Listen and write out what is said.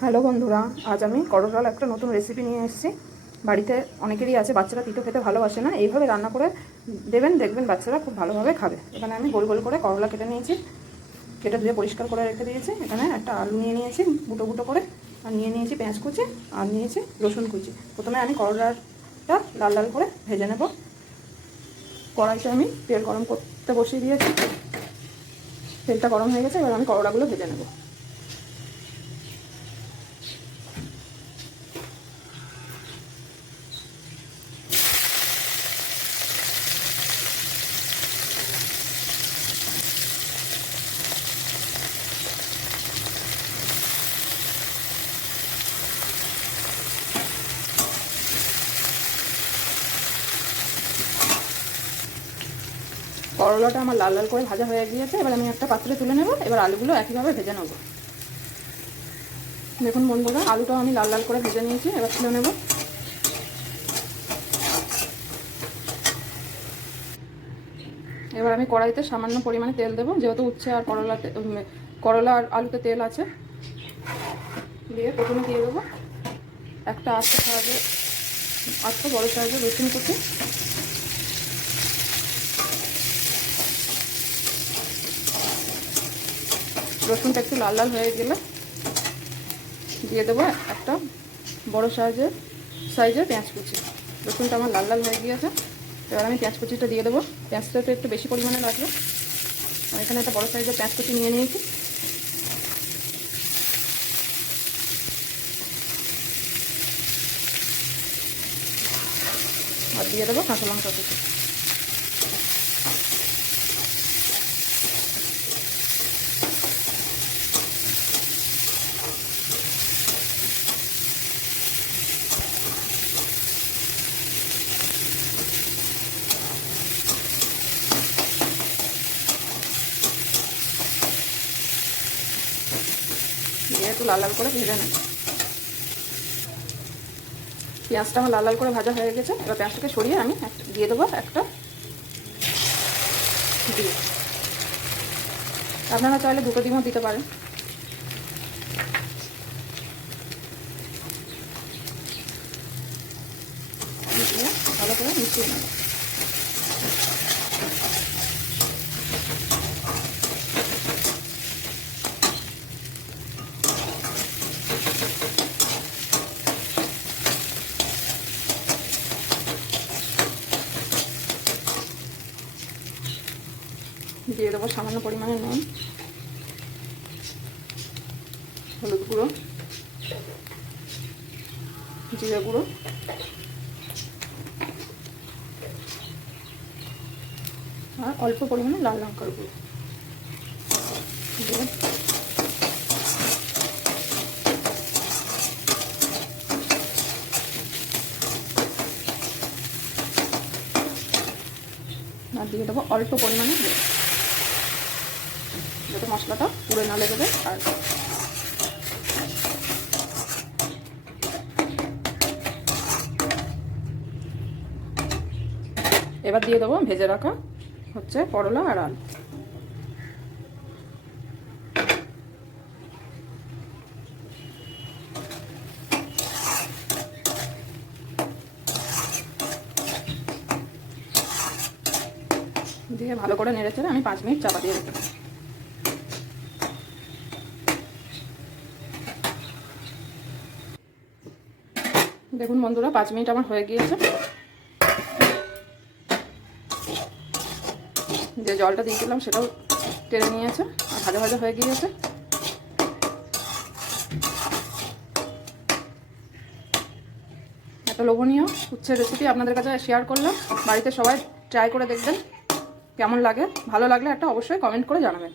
Hello বন্ধুরা, আজ আমি করলার একটা নতুন রেসিপি নিয়ে এসেছি। বাড়িতে অনেকেরই আছে, বাচ্চারা তিতো খেতে ভালোবাসে না। এইভাবে রান্না করে দেবেন, দেখবেন বাচ্চারা খুব ভালোভাবে খাবে। এখানে আমি গোল গোল করে করলা কেটে নিয়েছি, কেটে ধুয়ে পরিষ্কার করে রেখে দিয়েছি। এখানে একটা আলু নিয়ে নিয়েছি বুটো বুটো করে, আর নিয়ে নিয়েছি পেঁয়াজ কুচি, আর নিয়েছি রসুন কুচি। প্রথমে আমি করলাটা লাল লাল করে ভেজে নেব। কড়াইতে আমি তেল গরম করতে বসিয়ে দিয়েছি, তেলটা গরম হয়ে গেছে। এবার আমি করলাগুলো ভেজে নেব। করলাটা আমার লাল লাল করে ভাজা হয়ে গিয়েছে। এবার আমি একটা পাত্রে তুলে নেব। এবার আলুগুলো একইভাবে ভেজে নেব। দেখুন বন্ধুরা, আলুটাও আমি লাল লাল করে ভেজে নিয়েছি। এবার তুলে নেব। এবার আমি কড়াইতে সামান্য পরিমাণে তেল দেবো, যেহেতু উচ্ছে আর করলা আর আলুতে তেল আছে। দিয়ে প্রথমে দিয়ে দেবো একটা আস্তে বড় সাইজের রসুন কুচি। রসুনটা একটু লাল লাল হয়ে গেলে দিয়ে দেবো একটা বড় সাইজের পেঁয়াজ কুচি। রসুনটা আমার লাল লাল হয়ে গিয়েছে। এবার আমি পেঁয়াজ কুচিটা দিয়ে দেবো। পেঁয়াজটা একটু বেশি পরিমাণে লাগবে। আর এখানে একটা বড় সাইজের পেঁয়াজ কুচি নিয়ে নিয়েছি। আর দিয়ে দেবো কাঁচা লঙ্কা কুচি। দিয়ে একটু লাল লাল করে ভেজে নেব। পেঁয়াজটা আমার লাল লাল করে ভাজা হয়ে গেছে। এবার পেঁয়াজটাকে সরিয়ে আমি দিয়ে দেবো একটা ডিম। আপনারা চাইলে দুটো ডিমও দিতে পারেন। দিয়ে ভালো করে মিশিয়ে নেব। দিয়ে দেবো সামান্য পরিমাণে নুন, হলুদ গুঁড়ো, জিরে গুঁড়ো, আর অল্প পরিমাণে লাল লঙ্কার গুঁড়ো। দিয়ে আর দিয়ে দেবো অল্প পরিমাণে জল, যাতে মশলাটা পুড়ে না লেগে যায়। আর এবার দিয়ে দেবো ভেজে রাখা করলা আর আলু। দিয়ে ভালো করে নেড়ে চেড়ে আমি 5 মিনিট চাপা দিয়ে রেখে দেবো। দেখুন বন্ধুরা, 5 মিনিট আমার হয়ে গিয়েছে। যে জলটা দিয়েছিলাম সেটাও টেনে নিয়েছে, আর ভাজা ভাজা হয়ে গিয়েছে। একটা লোভনীয় উচ্ছের রেসিপি আপনাদের কাছে শেয়ার করলাম। বাড়িতে সবাই ট্রাই করে দেখবেন কেমন লাগে। ভালো লাগলে একটা অবশ্যই কমেন্ট করে জানাবেন।